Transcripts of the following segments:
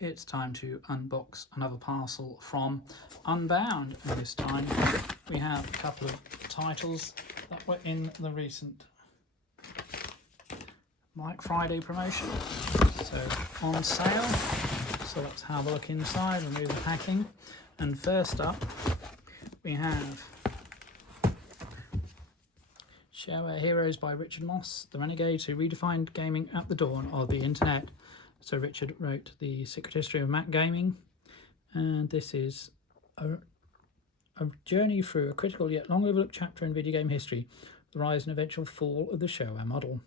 It's time to unbox another parcel from Unbound, and this time we have a couple of titles that were in the recent Black Friday promotion, so on sale. So let's have a look inside, remove the packing, and first up we have Shareware Heroes by Richard Moss, the renegades who redefined gaming at the dawn of the internet. So Richard wrote The Secret History of Mac Gaming, and this is a journey through a critical yet long overlooked chapter in video game history, the rise and eventual fall of the Shareware model.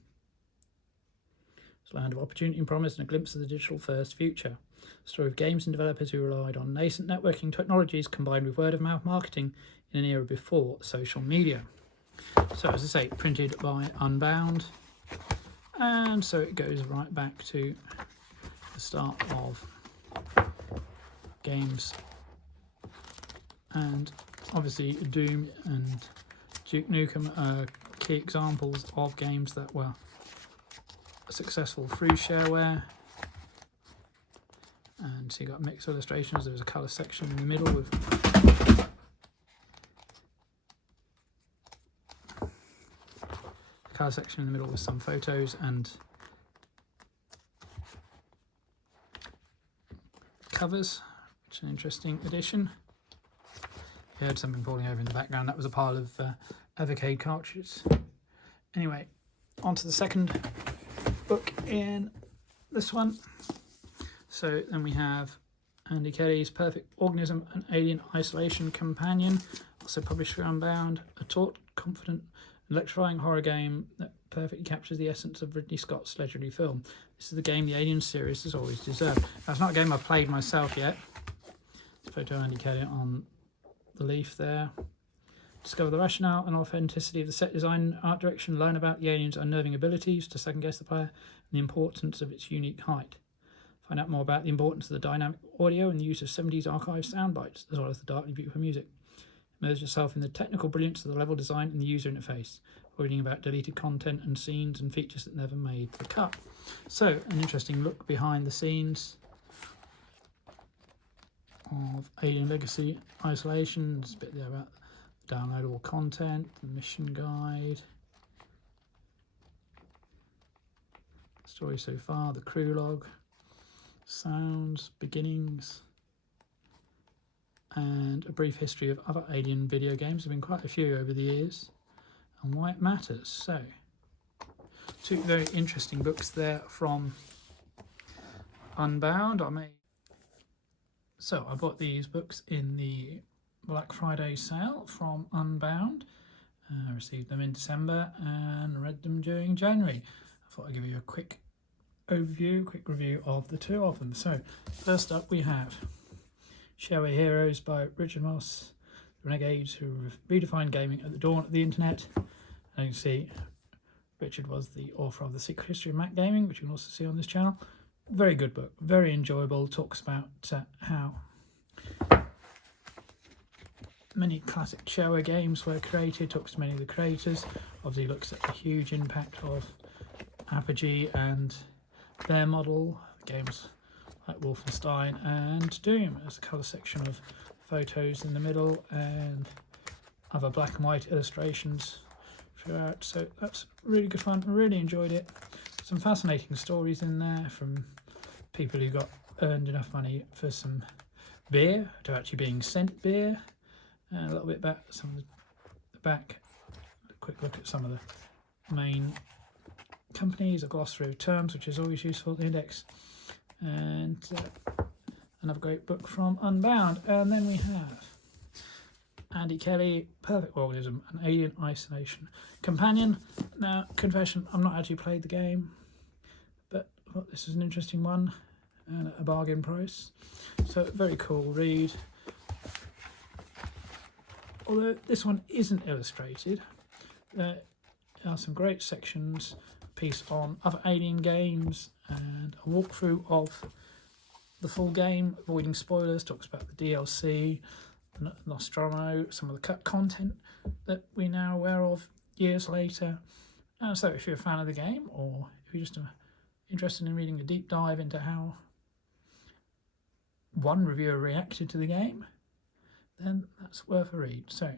It's a land of opportunity and promise and a glimpse of the digital first future. A story of games and developers who relied on nascent networking technologies combined with word of mouth marketing in an era before social media. So as I say, printed by Unbound, and so it goes right back to the start of games, and obviously Doom and Duke Nukem are key examples of games that were successful through Shareware. And so you got mixed illustrations. There's a colour section in the middle with some photos and covers, which is an interesting addition. You heard something falling over in the background. That was a pile of Evercade cartridges. Anyway, on to the second book in this one. So then we have Andy Kelly's Perfect Organism, an Alien Isolation Companion, also published through Unbound, a taut, confident, electrifying horror game that perfectly captures the essence of Ridley Scott's legendary film. This is the game the Alien series has always deserved. Now, it's not a game I've played myself yet. Photo Andy Kelly on the leaf there. Discover the rationale and authenticity of the set design, art direction, learn about the alien's unnerving abilities to second guess the player, and the importance of its unique height. Find out more about the importance of the dynamic audio and the use of 70s archive sound bites, as well as the darkly beautiful music. Immerse yourself in the technical brilliance of the level design and the user interface, reading about deleted content and scenes and features that never made the cut. So, an interesting look behind the scenes of Alien Legacy Isolation. There's a bit there about the downloadable content, the mission guide, story so far, the crew log, sounds, beginnings, and a brief history of other Alien video games. There have been quite a few over the years, and why it matters. So, two very interesting books there from Unbound. So I bought these books in the Black Friday sale from Unbound. I received them in December and read them during January. I thought I'd give you a quick review of the two of them. So first up we have Shareware Heroes by Richard Moss, the renegades who redefined gaming at the dawn of the internet. And you can see Richard was the author of The Secret History of Mac Gaming, which you can also see on this channel. Very good book, very enjoyable. Talks about how many classic Shareware games were created, talks to many of the creators. Obviously looks at the huge impact of Apogee and their model, games like Wolfenstein and Doom. There's a colour section of photos in the middle and other black and white illustrations throughout. So that's really good fun. I really enjoyed it. Some fascinating stories in there from people who earned enough money for some beer to actually being sent beer, and a little bit about some of the back. A quick look at some of the main companies, a glossary of terms, which is always useful, the index, and another great book from Unbound. And then we have Andy Kelly, Perfect Organism, an Alien Isolation Companion. Now, confession, I've not actually played the game, but I thought this is an interesting one and at a bargain price. So, very cool read. Although this one isn't illustrated, there are some great sections piece on other Alien games and a walkthrough of the full game, avoiding spoilers, talks about the DLC, Nostromo, some of the cut content that we're now aware of years later. So if you're a fan of the game, or if you're just interested in reading a deep dive into how one reviewer reacted to the game, then that's worth a read. So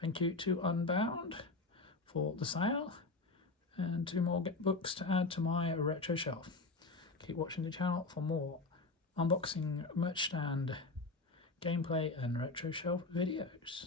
thank you to Unbound for the sale, and 2 more books to add to my retro shelf. Keep watching the channel for more unboxing, merch stand, gameplay and retro shelf videos.